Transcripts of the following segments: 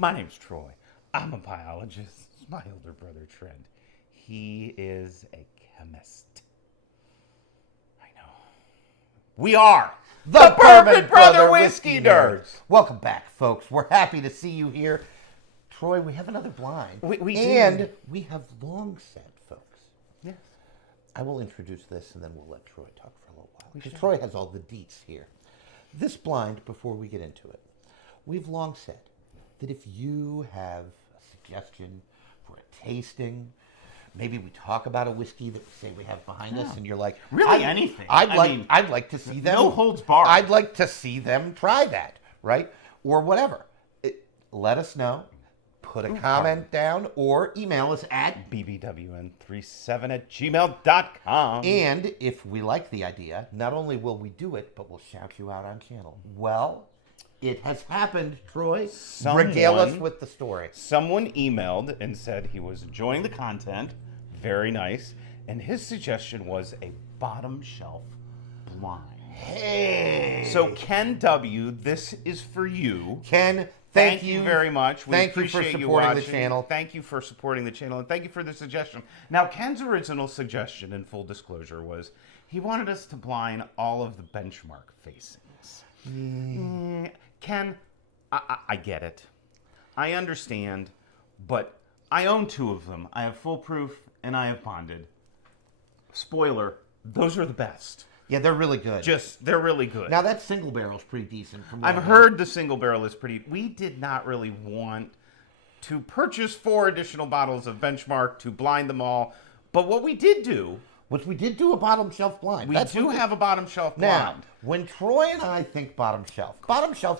My name's Troy. I'm a biologist. My older brother, Trent. He is a chemist. I know. We are the Bourbon Brother Whiskey Nerds. Welcome back, folks. We're happy to see you here. Troy, we have another blind. We do. And we have long set, folks. Yes. I will introduce this and then we'll let Troy talk for a little while. Because Troy has all the deets here. This blind, before we get into it, we've long said that if you have a suggestion for a tasting, maybe we talk about a whiskey that we say we have behind us, and you're like, really anything. I'd like to see them. No holds barred. I'd like to see them try that, right? Or whatever. Let us know. Put a comment down or email us at bbwn37@gmail.com. And if we like the idea, not only will we do it, but we'll shout you out on channel. Well, it has happened, Troy. Regale us with the story. Someone emailed and said he was enjoying the content. Very nice. And his suggestion was a bottom shelf blind. Hey! So Ken W., this is for you. Ken, Thank you very much. We thank you for appreciate supporting the watching. channel. Thank you for supporting the channel, and thank you for the suggestion. Now, Ken's original suggestion, in full disclosure, was he wanted us to blind all of the benchmark facings. Ken, I get it. I understand, but I own 2 of them. I have full proof, and I have bonded. Spoiler, those are the best. Yeah, they're really good. They're really good. Now, that single barrel's pretty decent. I've heard the single barrel is pretty... We did not really want to purchase 4 additional bottles of Benchmark to blind them all. But what we did do... we did do a bottom shelf blind. We do have a bottom shelf blind. Now, when Troy and I think bottom shelf,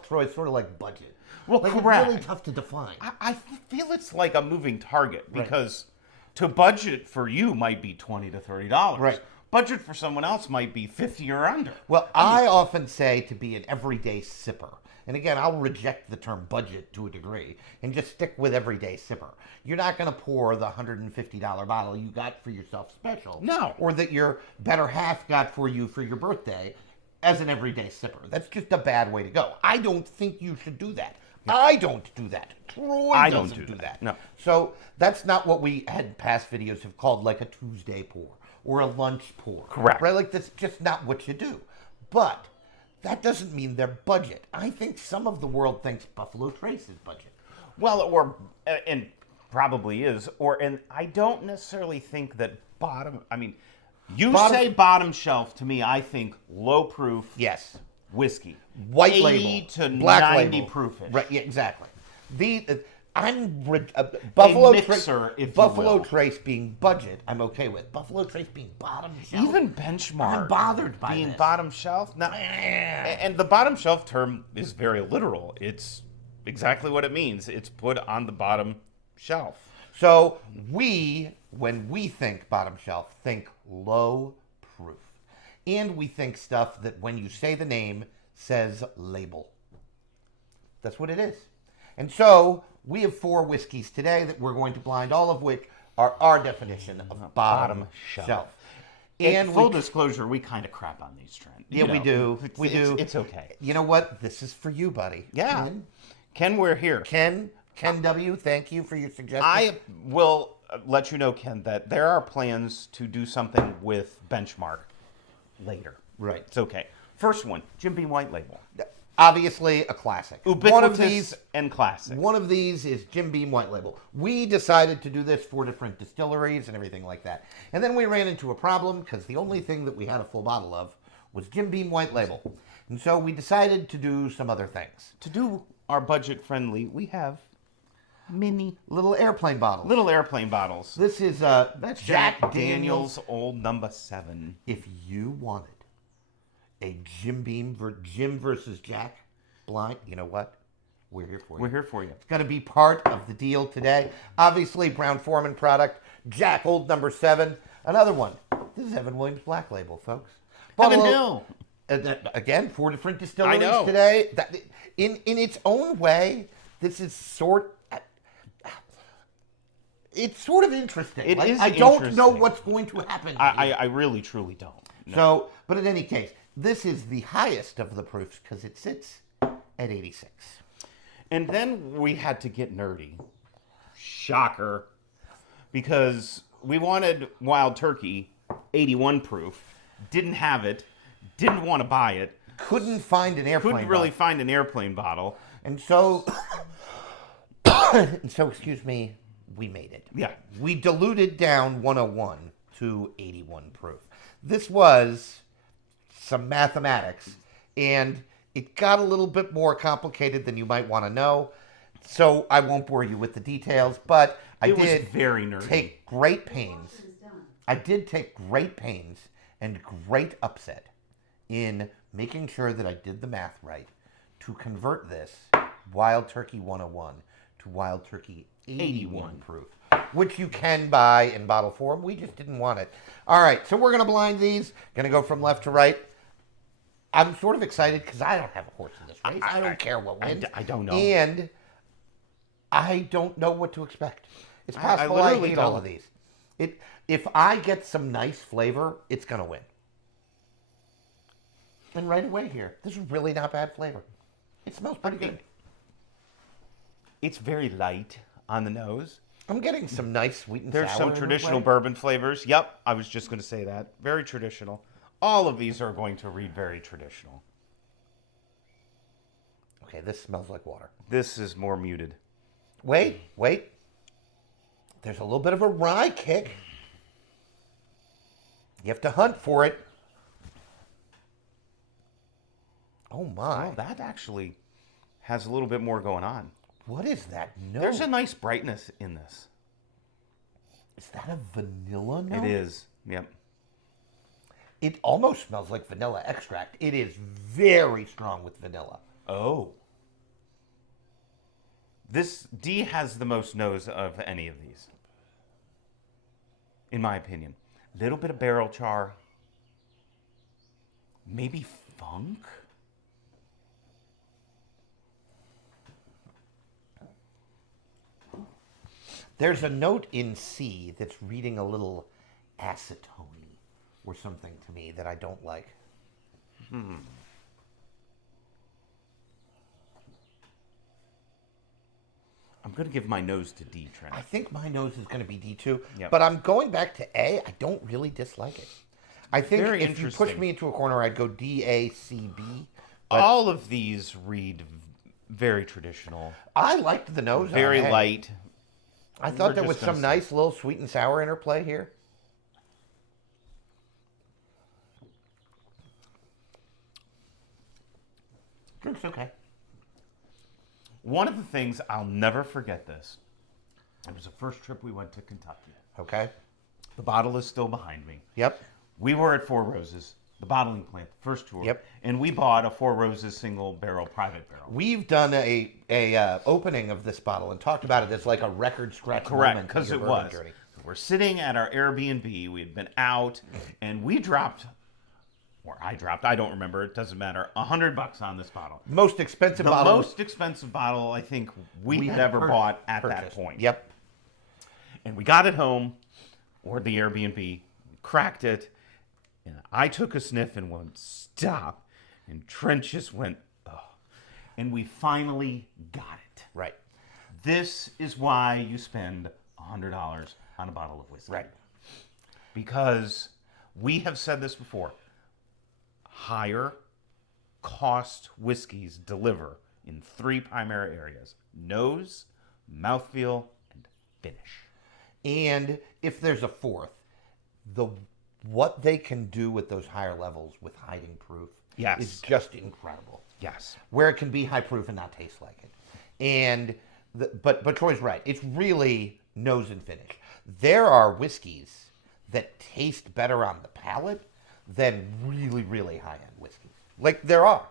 Troy, is sort of like budget. Well, like, correct. It's really tough to define. I feel it's like a moving target because to budget for you might be $20 to $30. Right. Budget for someone else might be 50 or under. Well, I often say to be an everyday sipper. And again, I'll reject the term budget to a degree and just stick with everyday sipper. You're not going to pour the $150 bottle you got for yourself special. No. Or that your better half got for you for your birthday as an everyday sipper. That's just a bad way to go. I don't think you should do that. No. I don't do that. Troy doesn't do that. No. So that's not what we had past videos have called like a Tuesday pour. Or a lunch pour. Correct. Right? Like, that's just not what you do. But that doesn't mean they're budget. I think some of the world thinks Buffalo Trace is budget. Well, and probably is. And I don't necessarily think that say bottom shelf, to me, I think low proof whiskey. White 80 label. to Black 90 label. proof-ish. Right, yeah, exactly. Buffalo mixer, if you Buffalo will. Trace being budget, I'm okay with. Buffalo Trace being bottom shelf. Even Benchmark. I'm bothered by being this. bottom shelf. Now, and the bottom shelf term is very literal. It's exactly what it means. It's put on the bottom shelf. So when we think bottom shelf, think low proof. And we think stuff that when you say the name says label. That's what it is. And so we have 4 whiskeys today that we're going to blind, all of which are our definition of bottom shelf. And full disclosure, we kind of crap on these trends. Yeah, we do. We do. It's okay. You know what? This is for you, buddy. Yeah. Ken, we're here. Ken W., thank you for your suggestion. I will let you know, Ken, that there are plans to do something with Benchmark later. Right. It's okay. First one, Jim Beam White Label. Obviously a classic. Ubiquitous and classic. One of these is Jim Beam White Label. We decided to do this for different distilleries and everything like that. And then we ran into a problem because the only thing that we had a full bottle of was Jim Beam White Label. And so we decided to do some other things. To do our budget friendly, we have mini little airplane bottles. Little airplane bottles. This is that's Jack Daniel's Old Number 7. If you wanted a Jim versus Jack blind, you know what? We're here for you. We're here for you. It's going to be part of the deal today. Obviously, Brown-Forman product. Jack Old Number 7. Another one. This is Evan Williams Black Label, folks. Heaven Hill. Again, 4 different distilleries I know. today. In its own way, this is it's sort of interesting. It is I don't interesting. know what's going to happen. I really, truly don't. No. So, but in any case, this is the highest of the proofs because it sits at 86. And then we had to get nerdy. Shocker. Because we wanted Wild Turkey, 81 proof. Didn't have it. Didn't want to buy it. Couldn't find an airplane Couldn't really bottle. find an airplane bottle. And so, excuse me, we made it. Yeah. We diluted down 101 to 81 proof. This was some mathematics, and it got a little bit more complicated than you might want to know. So I won't bore you with the details, but I It was did very nerdy. take great pains. I did take great pains and great upset in making sure that I did the math right to convert this Wild Turkey 101 to Wild Turkey 81 proof, which you can buy in bottle form. We just didn't want it. All right, so we're going to blind these. Going to go from left to right. I'm sort of excited because I don't have a horse in this race. I don't care what wins. I don't know. And I don't know what to expect. It's possible I literally hate all don't. of these. If I get some nice flavor, it's going to win. And right away here, this is really not bad flavor. It smells pretty good. It's very light on the nose. I'm getting some nice sweet and There's sour. some in the traditional way. bourbon flavors. Yep, I was just going to say that. Very traditional. All of these are going to read very traditional. Okay, this smells like water. This is more muted. Wait. There's a little bit of a rye kick. You have to hunt for it. Oh my. Oh, that actually has a little bit more going on. What is that note? There's a nice brightness in this. Is that a vanilla note? It is. Yep. It almost smells like vanilla extract. It is very strong with vanilla. Oh. This D has the most nose of any of these. In my opinion. Little bit of barrel char. Maybe funk? There's a note in C that's reading a little acetone or something to me that I don't like. I'm going to give my nose to D, Trent. I think my nose is going to be D2, Yep. but I'm going back to A. I don't really dislike it. I think Very if you push interesting. me into a corner, I'd go D, A, C, B. All of these read very traditional. I liked the nose Very on A. light. I thought We're there was just gonna some say- nice little sweet and sour interplay here. Drink's okay. One of the things, I'll never forget this. It was the first trip we went to Kentucky. Okay. The bottle is still behind me. Yep. We were at Four Roses, the bottling plant, first tour. Yep. And we bought a Four Roses single barrel, private barrel. We've done a opening of this bottle and talked about it as like a record scratch Correct, moment in because your it bourbon was. journey. We're sitting at our Airbnb. We had been out, and we dropped, or I dropped, I don't remember, it doesn't matter, $100 on this bottle. Most expensive The bottle most expensive bottle I think we had had ever pur- bought at that purchased. point. Yep. And we got it home, or the Airbnb, cracked it, and I took a sniff and went, stop. And Trent just went, oh. And we finally got it. Right. This is why you spend $100 on a bottle of whiskey. Right. Because we have said this before, higher cost whiskeys deliver in three primary areas: nose, mouthfeel, and finish. And if there's a fourth, what they can do with those higher levels with hiding proof Yes. is just incredible. Yes. Where it can be high proof and not taste like it. And but Troy's right. It's really nose and finish. There are whiskeys that taste better on the palate than really, really high-end whiskeys. Like there are,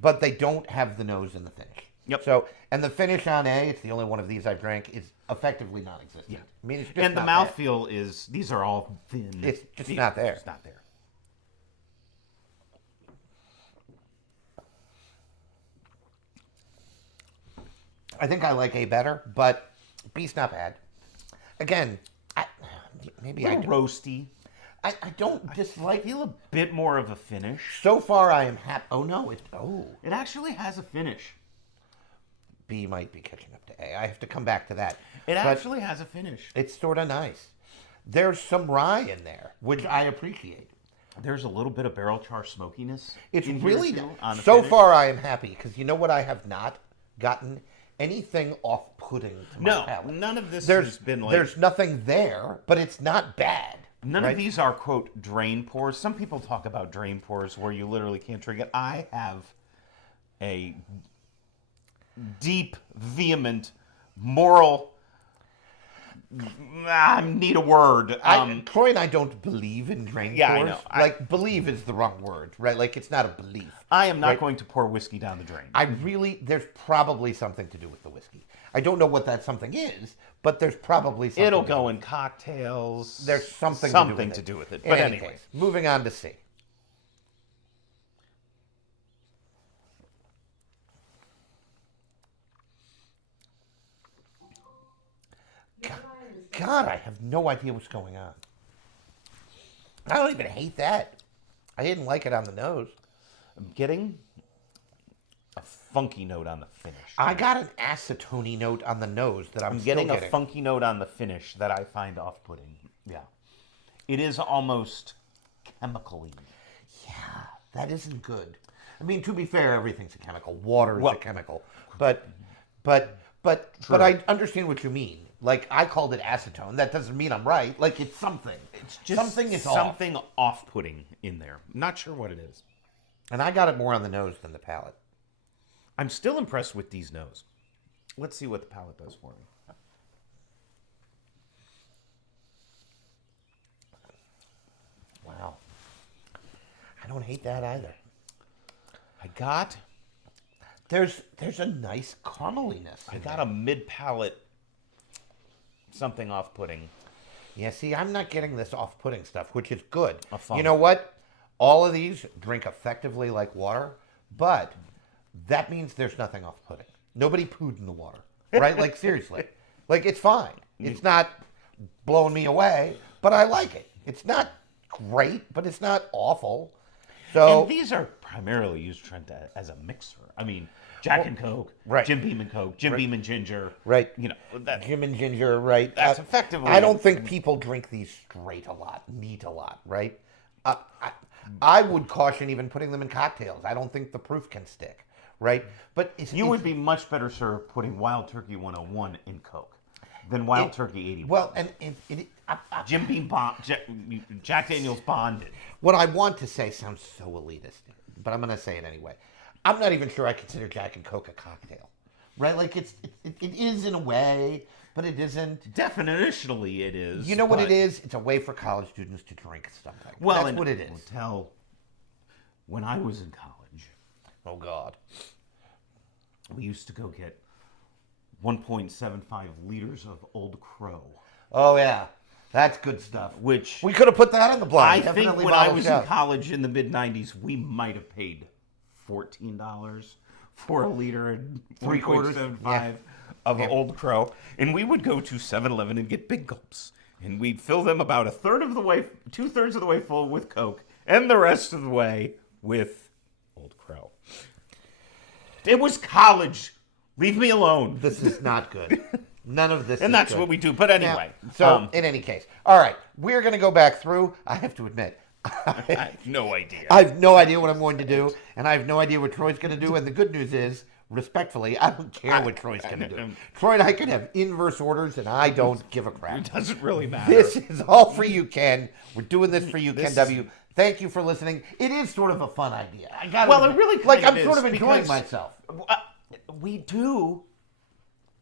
but they don't have the nose and the finish. Yep. So, and the finish on A, it's the only one of these I've drank, is effectively non-existent. Yeah. I mean, it's just And the not there. mouthfeel is, these are all thin. It's just not there. It's not there. I think I like A better, but B's not bad. Again, maybe A I little don't, roasty. I don't I dislike. feel a bit more of a finish. So far, I am happy. Oh no! It actually has a finish. B might be catching up to A. I have to come back to that. It But actually has a finish. it's sort of nice. There's some rye in there, which I appreciate. There's a little bit of barrel char smokiness. It's in here, really too, on the so finish. far. I am happy because you know what? I have not gotten anything off-putting to my No, palate. none of this There's has been like. there's nothing there, but it's not bad. None right? of these are, quote, drain pours. Some people talk about drain pours where you literally can't drink it. I have a deep, vehement, moral. I need a word. Troy and I don't believe in drain Yeah, I pours. know. Like, believe is the wrong word, right? Like, it's not a belief. I am not right? going to pour whiskey down the drain. There's probably something to do with the whiskey. I don't know what that something is, but there's probably something. It'll to go do in cocktails. There's something to do with it. In But any anyway. case, moving on to C. God, I have no idea what's going on. I don't even hate that. I didn't like it on the nose. I'm getting a funky note on the finish. I got an acetone note on the nose that I'm still getting a funky note on the finish that I find off-putting. Yeah. It is almost chemical-y. Yeah, that isn't good. I mean, to be fair, everything's a chemical. Water is Well, a chemical. But I understand what you mean. Like, I called it acetone. That doesn't mean I'm right. Like, it's something. It's just something is something off. off-putting in there. Not sure what it is. And I got it more on the nose than the palate. I'm still impressed with these nose. Let's see what the palate does for me. Wow. I don't hate that either. I got There's a nice carameliness. I got a mid-palate something off-putting. Yeah, see, I'm not getting this off-putting stuff, which is good. A fun. You know what? All of these drink effectively like water, but that means there's nothing off-putting. Nobody pooed in the water, right? Like, seriously. Like, it's fine. It's not blowing me away, but I like it. It's not great, but it's not awful. So And these are primarily used, Trent, as a mixer. I mean, Jack and Coke, right. Jim Beam and Coke, Jim Beam and Ginger. Right. You know, that, Jim and Ginger, right? That's effectively- I don't think people drink these straight a lot, neat a lot, right? I would caution even putting them in cocktails. I don't think the proof can stick, right? But you would be much better served putting Wild Turkey 101 in Coke than Wild Turkey 81. well, and Jim Beam Jack Daniels bonded. what I want to say sounds so elitist, but I'm going to say it anyway. I'm not even sure I consider Jack and Coke a cocktail, right? Like it is in a way, but it isn't. Definitionally, it is. You know what it but- is? It's a way for college students to drink something. Well, That's what it is. When I was in college, Oh God. we used to go get 1.75 liters of Old Crow, Oh yeah, that's good stuff. which We could have put that on the blind. I think Definitely when I bottled was stout. in college in the mid-90s, we might have paid $14 for a liter and Three-quarters? 3.75 of Yeah. Old Crow. And we would go to 7-Eleven and get big gulps. And we'd fill them about a third of the way, 2/3 of the way full with Coke, and the rest of the way with Old Crow. It was college. Leave me alone. This is not good. None of this. And is that's good. what we do. But anyway. Now, so in any case, all right, we're going to go back through. I have to admit, I have no idea. I have no idea what I'm going to do, and I have no idea what Troy's going to do. And the good news is, respectfully, I don't care what Troy's going to do. Troy and I can have inverse orders, and I don't give a crap. It doesn't really matter. This is all for you, Ken. We're doing this for you, Ken This- W. Thank you for listening. It is sort of a fun idea. I got Well, it really like kind I'm of sort is, of enjoying because- myself. We do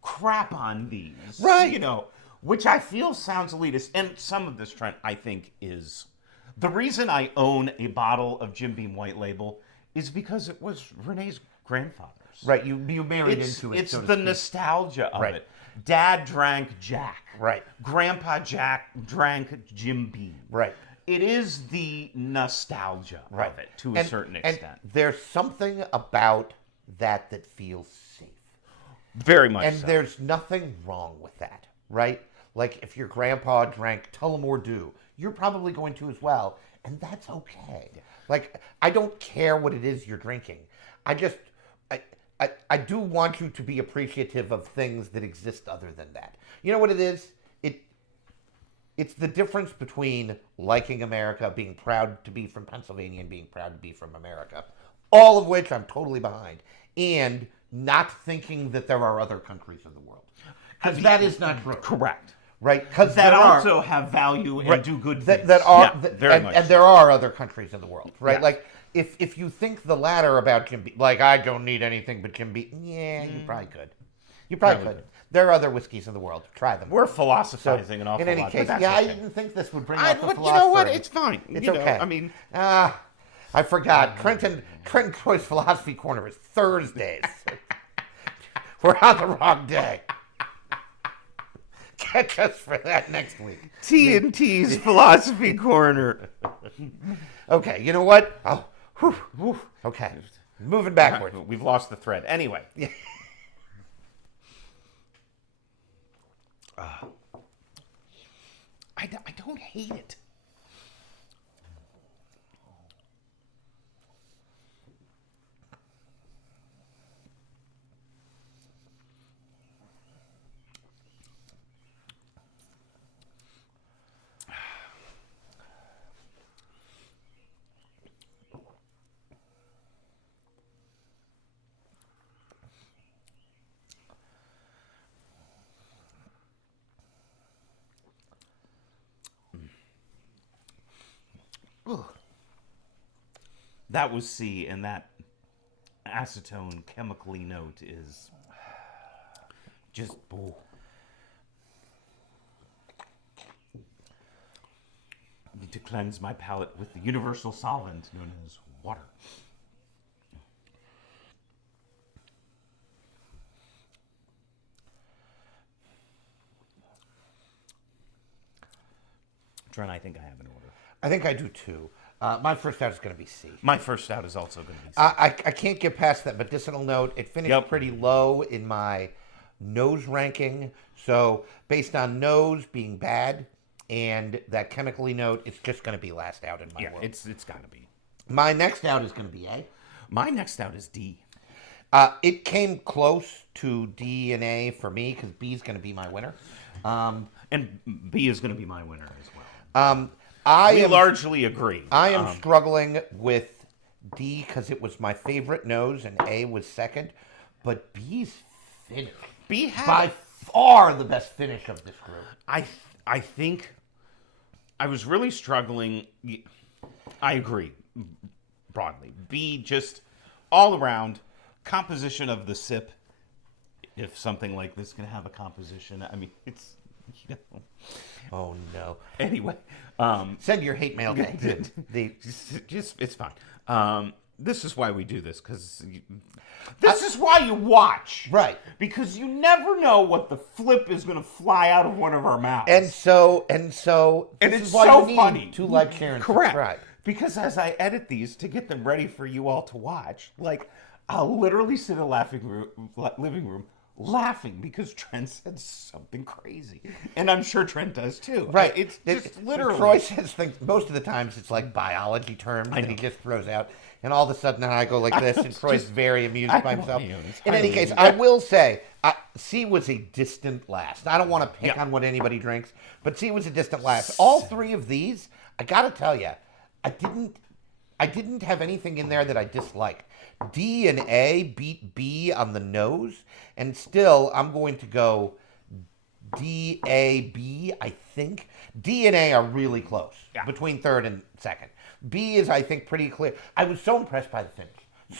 crap on these. Right. You know, which I feel sounds elitist. And some of this, Trent, I think is... The reason I own a bottle of Jim Beam White Label is because it was Renee's grandfather's. Right, you married It's, into it. it's so to the speak. nostalgia of Right. it. Dad drank Jack. Right. Grandpa Jack drank Jim Beam. Right. It is the nostalgia Right. of it to a certain extent. And there's something about that feels safe. Very much And so. there's nothing wrong with that, right? Like if your grandpa drank Tullamore Dew, you're probably going to as well, and that's okay. Like I don't care what it is you're drinking. I do want you to be appreciative of things that exist other than that. You know what it is? It's the difference between liking America, being proud to be from Pennsylvania, and being proud to be from America, all of which I'm totally behind, and not thinking that there are other countries in the world. Because that is not true. Correct. Right? Because That also have value and do good things. And there are other countries in the world, right? Yeah. Like, if you think the latter about Jim Beam, like, I don't need anything but Jim Beam, yeah, you probably could. You probably could. There are other whiskeys in the world. Try them. We're philosophizing an awful lot. In any case, but that's I okay. didn't think this would bring out the philosopher. You know what? It's fine. It's okay. I mean... I forgot. Trenton Troy's Philosophy Corner is Thursdays. We're on the wrong day. Catch us for that next week. T&T's Philosophy Corner. Okay, you know what? Oh, whew. Okay, moving backward. We've lost the thread. Anyway. I don't hate it. That was C, and that acetone chemically note is just ooh. I need to cleanse my palate with the universal solvent known as water. Trent, I think I have an order. I think I do too. My first out is going to be C. My first out is also going to be C. I can't get past that medicinal note. It finished pretty low in my nose ranking. So based on nose being bad and that chemically note, it's just going to be last out in my world. It's got to be. My next out is going to be A. My next out is D. It came close to D and A for me because B is going to be my winner. And B is going to be my winner as well. We largely agree. I am struggling with D because it was my favorite nose and A was second. But B's finish. B had by far the best finish of this group. I think I was really struggling. I agree broadly. B just all around composition of the sip. If something like this can have a composition, I mean, it's, you know. Oh no. Anyway, send your hate mail to just it's fine. This is why we do this, because this is why you watch, right? Because you never know what the flip is going to fly out of one of our mouths, and so this it's is why so you need funny to like, share, and correct. subscribe. Because as I edit these to get them ready for you all to watch, like I'll literally sit in a living room laughing because Trent said something crazy, and I'm sure Trent does too. Right? It's just literally. Troy says things. Most of the times, it's like biology terms that he just throws out, and all of a sudden, I go like this, and Troy's very amused by himself. In any case, I will say, C was a distant last. I don't want to pick on what anybody drinks, but C was a distant last. All three of these, I got to tell you, I didn't have anything in there that I disliked. D and A beat B on the nose, and still I'm going to go D, A, B, I think. D and A are really close between third and second. B is, I think, pretty clear. I was so impressed by the finish.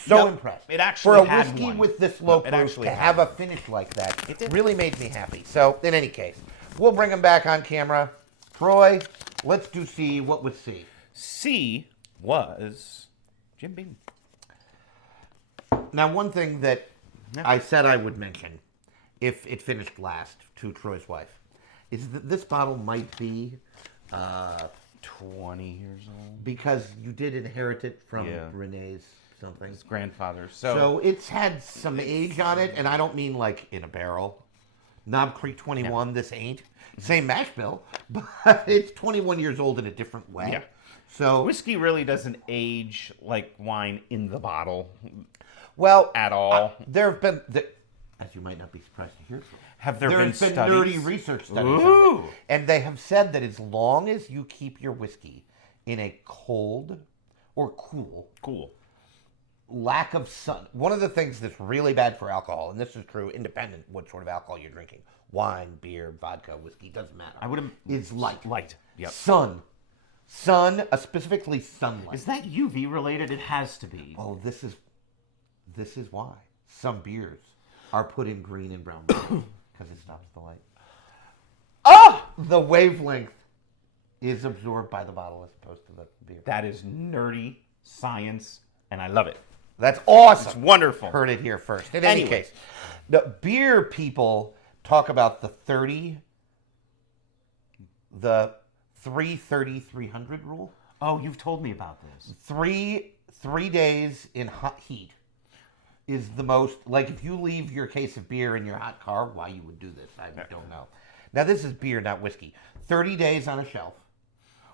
Impressed. It actually for a had whiskey one. with this low proof to have a finish like that, it really made me happy. So, in any case, we'll bring him back on camera. Troy, let's do C. What was C? C was Jim Beam. Now, one thing that I said I would mention, if it finished last to Troy's wife, is that this bottle might be 20 years old. Because you did inherit it from Renee's something. His grandfather. So it's had some age on it, and I don't mean like in a barrel. Knob Creek 21, this ain't. Same mash bill, but it's 21 years old in a different way. Yeah. So whiskey really doesn't age like wine in the bottle well at all. There have been, as you might not be surprised to hear, Have there there been has been studies? nerdy research studies on Ooh. it, and they have said that as long as you keep your whiskey in a cold or Cool. lack of sun. One of the things that's really bad for alcohol, and this is true independent what sort of alcohol you're drinking, wine, beer, vodka, whiskey, doesn't matter. Is light. Light. Yep. Sun, specifically sunlight. Is that UV related? It has to be. Oh, this is why some beers are put in green and brown because it stops the light. The wavelength is absorbed by the bottle as opposed to the beer. That is nerdy science, and I love it. That's awesome. It's wonderful. Heard it here first. In any Anyway. case, the beer people talk about the 330-300 rule. Oh, you've told me about this. Three days in hot heat is the most, like if you leave your case of beer in your hot car, why you would do this, I don't know. Now this is beer, not whiskey. 30 days on a shelf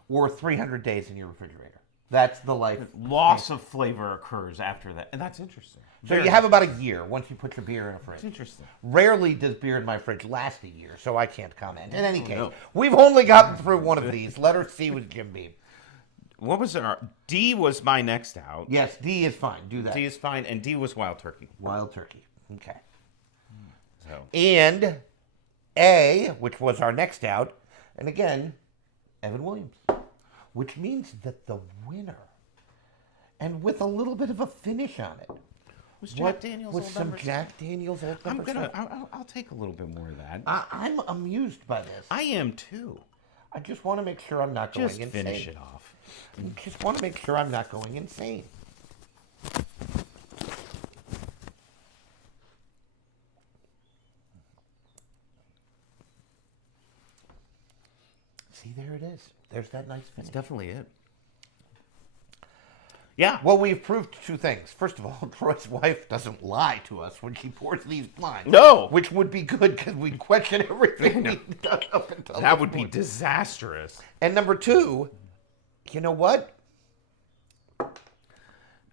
or 300 days in your refrigerator. That's the life. Loss of flavor occurs after that, and that's interesting. So you have about a year once you put your beer in a fridge. It's interesting. Rarely does beer in my fridge last a year, so I can't comment. In any case, no. we've only gotten through one of these. Let her see with Jim Beam. What was our D was my next out. Yes, D is fine. Do that. D is fine, and D was wild turkey. Wild turkey. Okay. So And A, which was our next out, and again, Evan Williams, which means that the winner, and with a little bit of a finish on it, was Jack Daniel's with old some number Jack Daniel's old I'm number gonna. seven. I'll take a little bit more of that. I'm amused by this. I am too. I just want to make sure I'm not going Just insane. finish it off. Just want to make sure I'm not going insane. See, there it is. There's that nice finish. That's definitely it. Yeah. Well, we've proved two things. First of all, Troy's wife doesn't lie to us when she pours these blinds. No. Which would be good because we'd question everything we've done up until That this would be point. disastrous. And number two, you know what?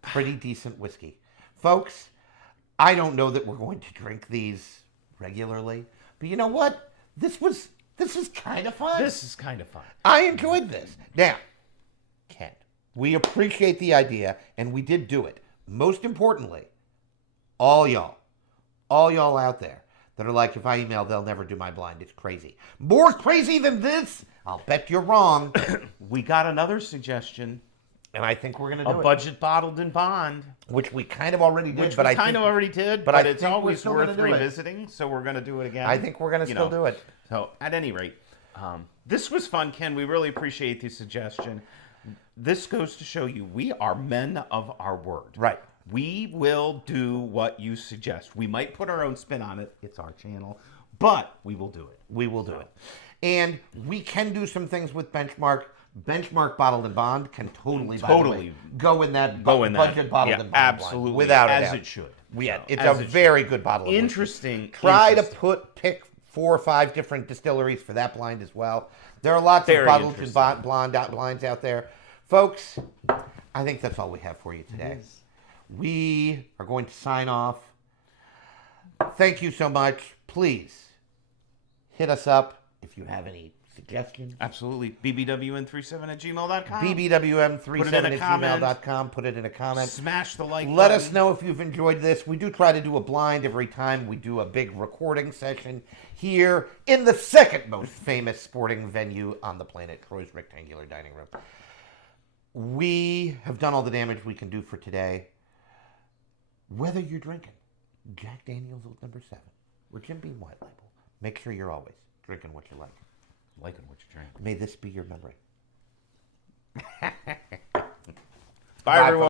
Pretty decent whiskey. Folks, I don't know that we're going to drink these regularly, but you know what? This is kind of fun. This is kind of fun. I enjoyed this. Now, Ken, we appreciate the idea, and we did do it. Most importantly, all y'all out there that are like, if I email, they'll never do my blind. It's crazy. More crazy than this? I'll bet you're wrong. We got another suggestion. And I think we're going to do A it. budget bottled in bond. Which we kind of already did. Which but we I kind think, of already did, but but I it's think we're always still worth gonna do it. revisiting, so we're going to do it again. I think we're going to still do it. So, at any rate, this was fun, Ken. We really appreciate the suggestion. This goes to show you we are men of our word. Right. We will do what you suggest. We might put our own spin on it. It's our channel. But we will do it. We will do it. And we can do some things with Benchmark. Benchmark Bottled and Bond can totally, by the way, go in that budget Bottled and Bond absolutely, line, without a as doubt. it should. Yeah, So, it's as a it very good bottle of whiskey. Interesting. Try to pick 4 or 5 different distilleries for that blind as well. There are lots Very of bottled and interesting. blinds out there. Folks, I think that's all we have for you today. Yes. We are going to sign off. Thank you so much. Please hit us up if you have any suggestions. Absolutely. bbwn37@gmail.com. bbwm37@gmail.com. Put it in a comment. Smash the like Let button. us know if you've enjoyed this. We do try to do a blind every time we do a big recording session here in the second most famous sporting venue on the planet, Troy's Rectangular Dining Room. We have done all the damage we can do for today. Whether you're drinking Jack Daniel's Old Number 7 or Jim Beam White Label, make sure you're always drinking what you like. Liking what you drink. May this be your memory. Bye, everyone.